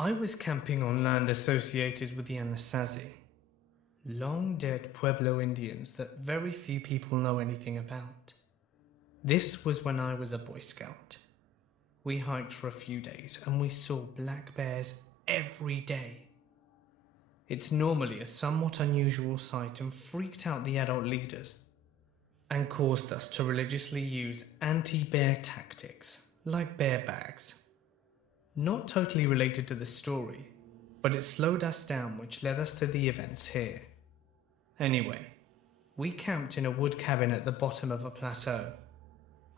I was camping on land associated with the Anasazi, long-dead Pueblo Indians that very few people know anything about. This was when I was a Boy Scout. We hiked for a few days and we saw black bears every day. It's normally a somewhat unusual sight and freaked out the adult leaders and caused us to religiously use anti-bear tactics like bear bags. Not totally related to the story, but it slowed us down, which led us to the events here. Anyway, we camped in a wood cabin at the bottom of a plateau,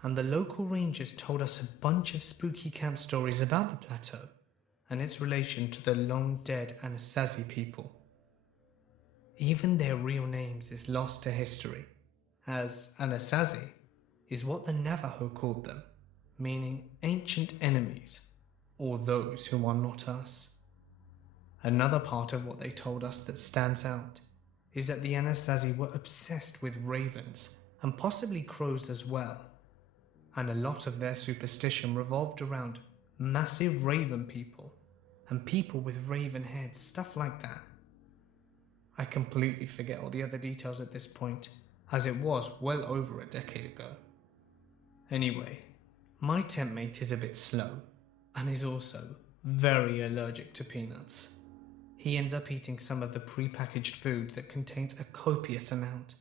and the local rangers told us a bunch of spooky camp stories about the plateau and its relation to the long-dead Anasazi people. Even their real names is lost to history, as Anasazi is what the Navajo called them, meaning ancient enemies, or those who are not us. Another part of what they told us that stands out is that the Anasazi were obsessed with ravens, and possibly crows as well, and a lot of their superstition revolved around massive raven people, and people with raven heads, stuff like that. I completely forget all the other details at this point, as it was well over a decade ago. Anyway, my tent mate is a bit slow, and is also very allergic to peanuts. He ends up eating some of the pre-packaged food that contains a copious amount.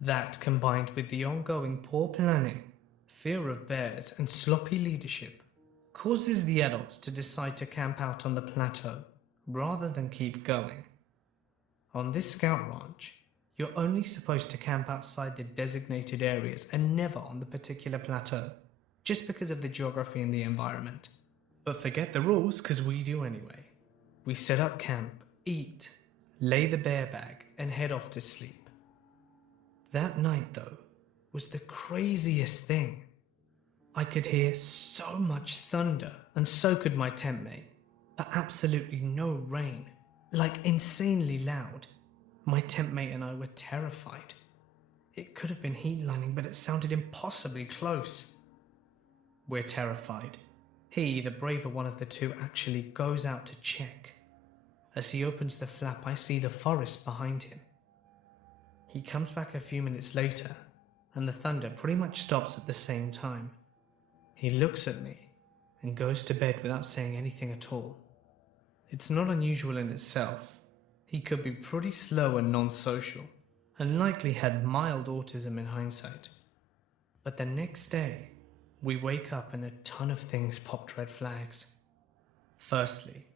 That, combined with the ongoing poor planning, fear of bears, and sloppy leadership, causes the adults to decide to camp out on the plateau rather than keep going. On this scout ranch, you're only supposed to camp outside the designated areas and never on the particular plateau, just because of the geography and the environment. But forget the rules, because we do anyway. We set up camp, eat, lay the bear bag, and head off to sleep. That night, though, was the craziest thing. I could hear so much thunder, and so could my tent mate, but absolutely no rain, like insanely loud. My tent mate and I were terrified. It could have been heat lining, but it sounded impossibly close. We're terrified. He, the braver one of the two, actually goes out to check. As he opens the flap, I see the forest behind him. He comes back a few minutes later, and the thunder pretty much stops at the same time. He looks at me and goes to bed without saying anything at all. It's not unusual in itself. He could be pretty slow and non-social, and likely had mild autism in hindsight. But the next day, we wake up and a ton of things popped red flags. Firstly,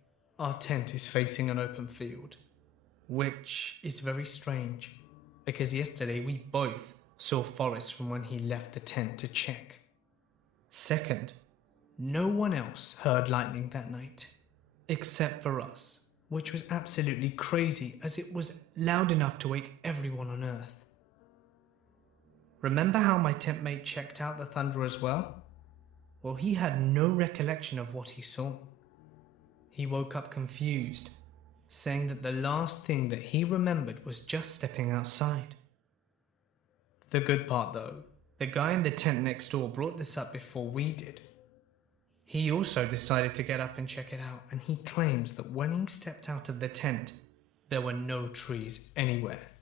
our tent is facing an open field, which is very strange, because yesterday we both saw Forrest from when he left the tent to check. Second, no one else heard lightning that night, except for us, which was absolutely crazy as it was loud enough to wake everyone on Earth. Remember how my tent mate checked out the thunder as well? Well, he had no recollection of what he saw. He woke up confused, saying that the last thing that he remembered was just stepping outside. The good part though, the guy in the tent next door brought this up before we did. He also decided to get up and check it out, and he claims that when he stepped out of the tent, there were no trees anywhere.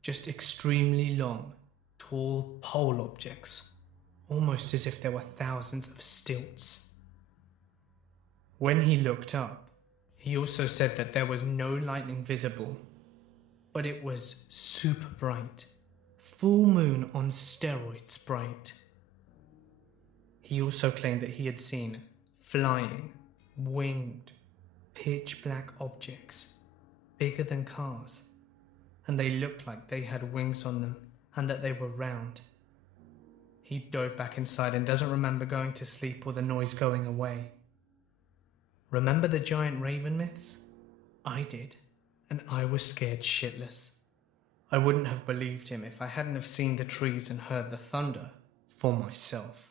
Just extremely long, tall pole objects, almost as if there were thousands of stilts. When he looked up, he also said that there was no lightning visible, but it was super bright, full moon on steroids bright. He also claimed that he had seen flying, winged, pitch black objects, bigger than cars, and they looked like they had wings on them and that they were round. He dove back inside and doesn't remember going to sleep or the noise going away. Remember the giant raven myths? I did, and I was scared shitless. I wouldn't have believed him if I hadn't have seen the trees and heard the thunder for myself.